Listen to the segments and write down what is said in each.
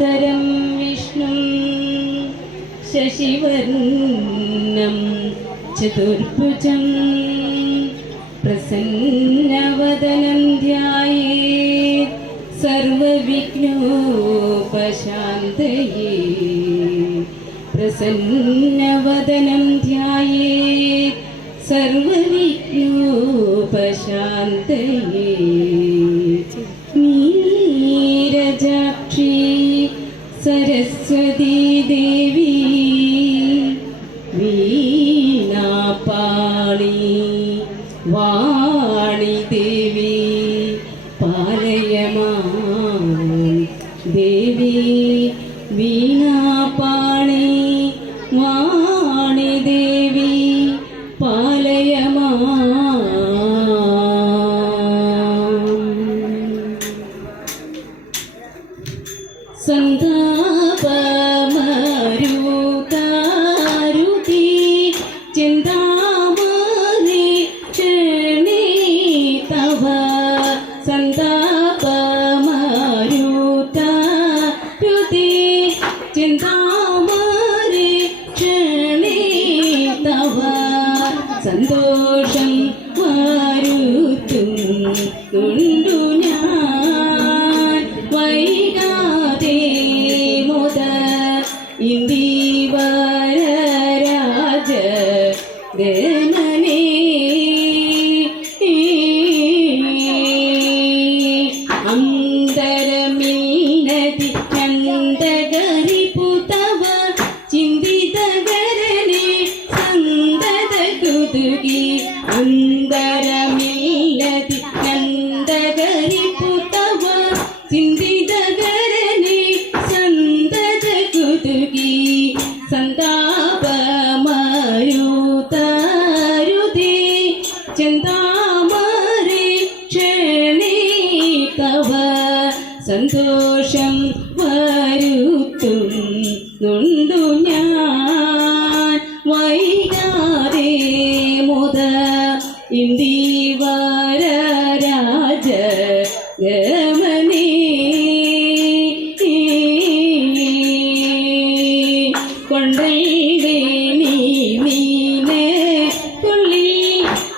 തരം വിഷ്ണു ശശിവർണം ചതുർഭുജം പ്രസന്നവദനം ധ്യായേ സർവവിഘ്നോപശാന്തയേ പ്രസന്നവദനം ധ്യായേ സർവവിഘ്നോപശാന്തയേ జయమా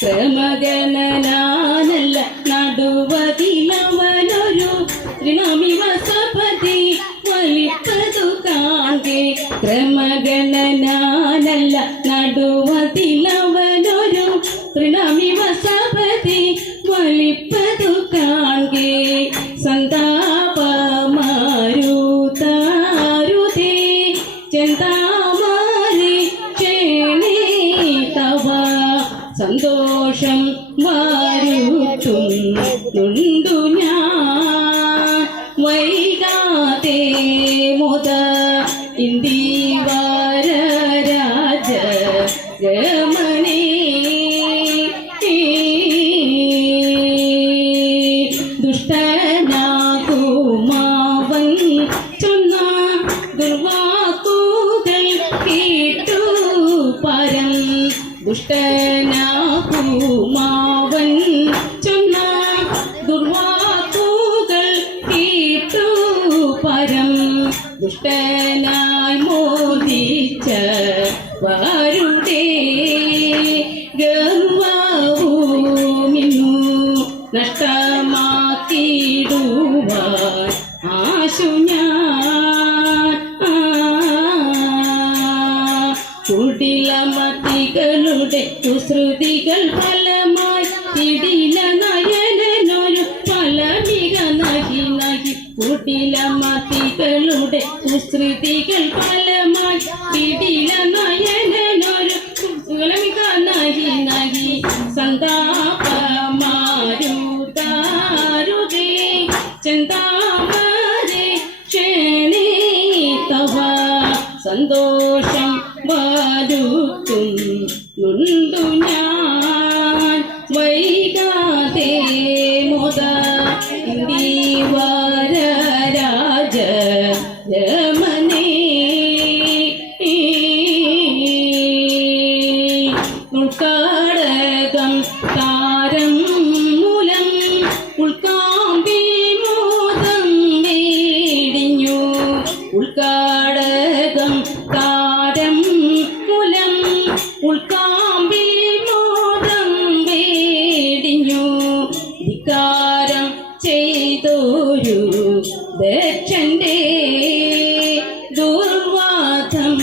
ಸಮಗನ ചൊന്ന ദുർവാക്കുകൾ കേട്ടു പരം. ദുഷ്ടനാകുമാവൻ ചൊന്ന ദുർവാക്കുകൾ കേട്ടു പരം. ദുഷ്ടനായി മോദിച്ച വാരുടെ കുടിലമതികളുടെ കുസൃതികൾ ഫലമായി ഇടില നയനൊരു ഫലമിക നഹി നഹി കുടിലമതികളുടെ കുസൃതികൾ ഫലമായി ഇടില നയനൊരു ഫലമിക നഹി നഹി സന്താപമാരുതാരു വൈകാതെ മുത ഇന്ദീവര ദക്ഷന്റെ ദുർവാദം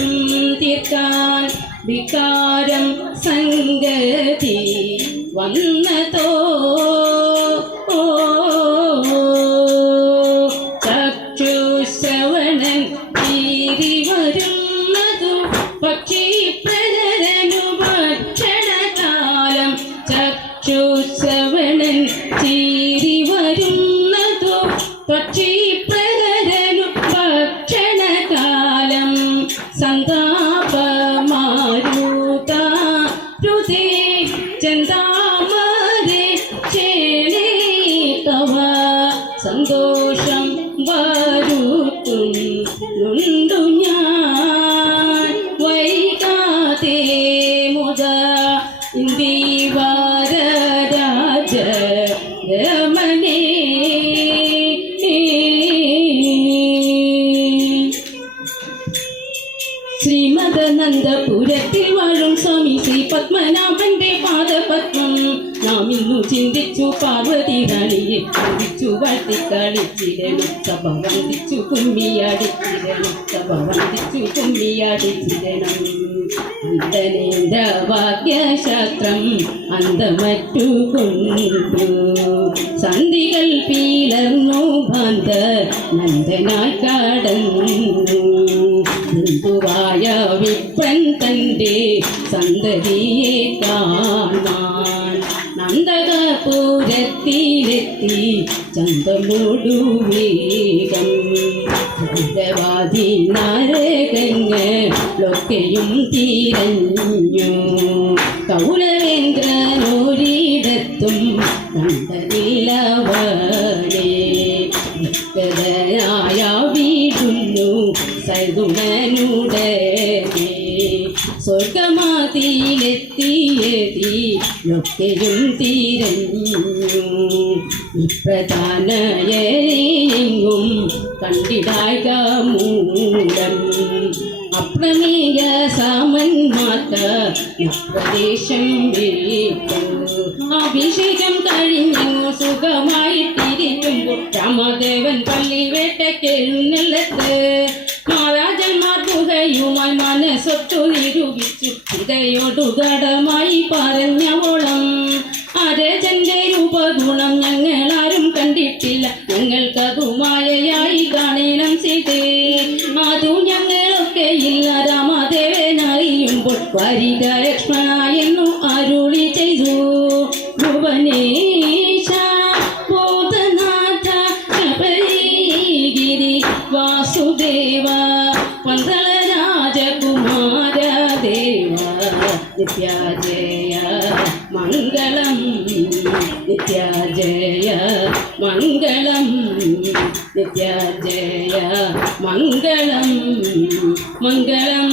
തീർക്കാൻ വികാരം സംഗതി വന്നതോ? ചക്ഷുശ്രവണൻ തീരി വരുന്നതു സന്താപമാരുത രുതേ ചന്താമരെ ചേണീതവ സന്തോഷം വരുത്തും ുണ്ടു ഞാൻ. വൈകാതെ മുത ഇന്ദീവാര ഇന്നു ചിന്തിച്ചു പാർവതി കളിയെ ചിന്തിച്ചു വാഴ്ത്തി കളിച്ചിരണം സഭ വന്ദിച്ചു കുമ്മിയാടിച്ചിരണം സഭ വന്ദിച്ചു കുമ്മിയാടിച്ചിരണം അന്തനേന്ദ്ര വാക്യശാസ്ത്രം അന്തമറ്റു കൊണ്ടു സന്ധികൾ പീലർന്നു ഭാന്ത നന്ദനായി കടന്നു. ഹിന്ദുവായ വിപ്പൻ തന്റെ സന്തതിയെ നന്ദകപുരത്തിലെത്തി ചന്തമോടു വേഗം ഭഗവാദി നരകങ്ങളൊക്കെയും തീരഞ്ഞു. കൗലവേന്ദ്രനൊരിടത്തും കണ്ടതില്ലവളെ ഭക്തനായ വീടുന്നു സ്വർഗമാതിയിലെത്തിയതി സ്വർഗമാതിയിലെത്തിയതിലൊക്കെയും തീരഞ്ഞു. ഇപ്രധാനയെങ്ങും കണ്ടിടായ മൂലം അപ്രമേയ പ്രദേശം വിളിച്ചു അഭിഷേകം കഴിഞ്ഞു സുഖമായി തിരിക്കുമ്പോൾ രാമദേവൻ പള്ളി വേട്ടക്കെഴുന്നള്ളത്ത് മഹാരാജന്മാർ ഗുഹയുമായി മനസ്സൊത്തു നിരൂപിച്ചു. ഇതയോടു കടമായി പറഞ്ഞവോളം. അരജന്റെ രൂപഗുണം ഞങ്ങളാരും കണ്ടിട്ടില്ല ഞങ്ങൾക്കതു മായയായി കാണണം ചെയ്തേ. അതു ഞങ്ങളൊക്കെ ഇല്ല രാമദേവനറിയുമ്പോൾ വരിക ലക്ഷ്മണ അരുളി ചെയ്തു. ശബരിഗിരി വാസുദേവ പന്തള രാജകുമാര ദേവ നിത്യാജയ മംഗളം നിത്യാജയ. മംഗളം നിത്യാജയ മംഗളം മംഗളം